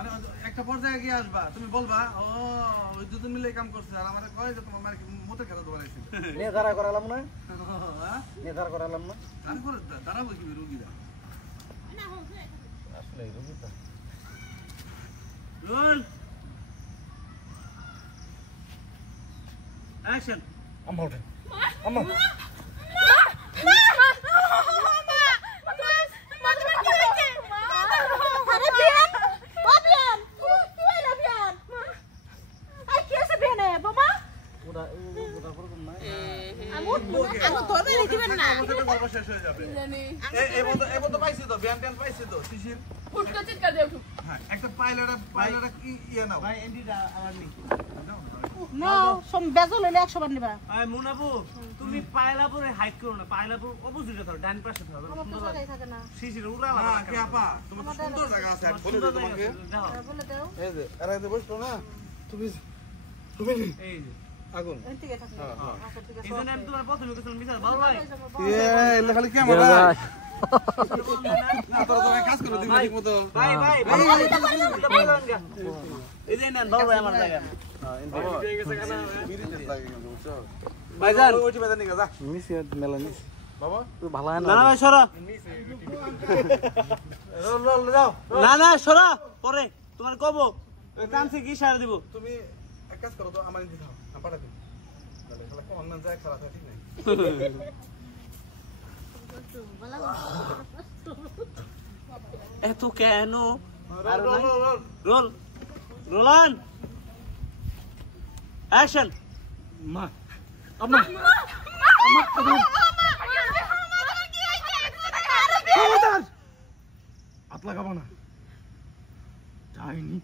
মানে একটা পর্যায়ে গিয়ে আসবা তুমি বলবা ও ওই দুজন মিলে কাম করছে আর আমারে কয় যে তোমার মুতে খেতে দৌড়াইছিল নেদারা করালাম না নেদারা করালাম না আমি করে দাঁড়াবো কি রোগীরা আসলে রোগী তো রোল অ্যাকশন আম্মা ওঠে আম্মা শেষ হয়ে যাবে এই বন্ধ পাইছি তো ব্যান ট্যান পাইছি তো শিশির ফুটটা চিৎকা দেও হ্যাঁ একটা পাইলাটা কি ইয়ে নাও ভাই এন্ডিটা আমার নেই না সব বেজল হইলে 100 বার নিবা আয় মুনাবু তুমি পায়লাপুরে হাইট করো না পায়লাপুর অপোজিটে ধরো ডান পাশে ধরো আমার তো জায়গায় থাকে না শিশির উড়া না কি আপা তুমি তো সুন্দর জায়গা আছে বলে দাও তোমাকে বলে দাও এই যে আরে এই বসছো না তুমি এই যে আগুন এই থেকে থাকে আচ্ছা ঠিক আছে এইজন্য আমি তোমার প্রথমে কিছু মিশাল ভালো ভাই এ খালি ক্যামেরা না তোরা তো কাজ করো দিবি ঠিকমতো ভাই ভাই এই যে নেন ভালো আমার জায়গা ভাইজান ওইটি বাজার নিয়ে যা মিসি মেলা মিস বাবা তুই ভালো না না ভাই সরা রোল যাও না সরা পরে তোমার কব কামছে কি সারা দিব তুমি এক কাজ করো তো আমার দিতে দাও আমি পাঠাই দিই তাহলে শালা কোন না যায় খারাপ হয় ঠিক নাই এত কেন রোল রোল রোলান অ্যাকশন মা আম্মা খবরদার হাত লাগাবো না যাইনি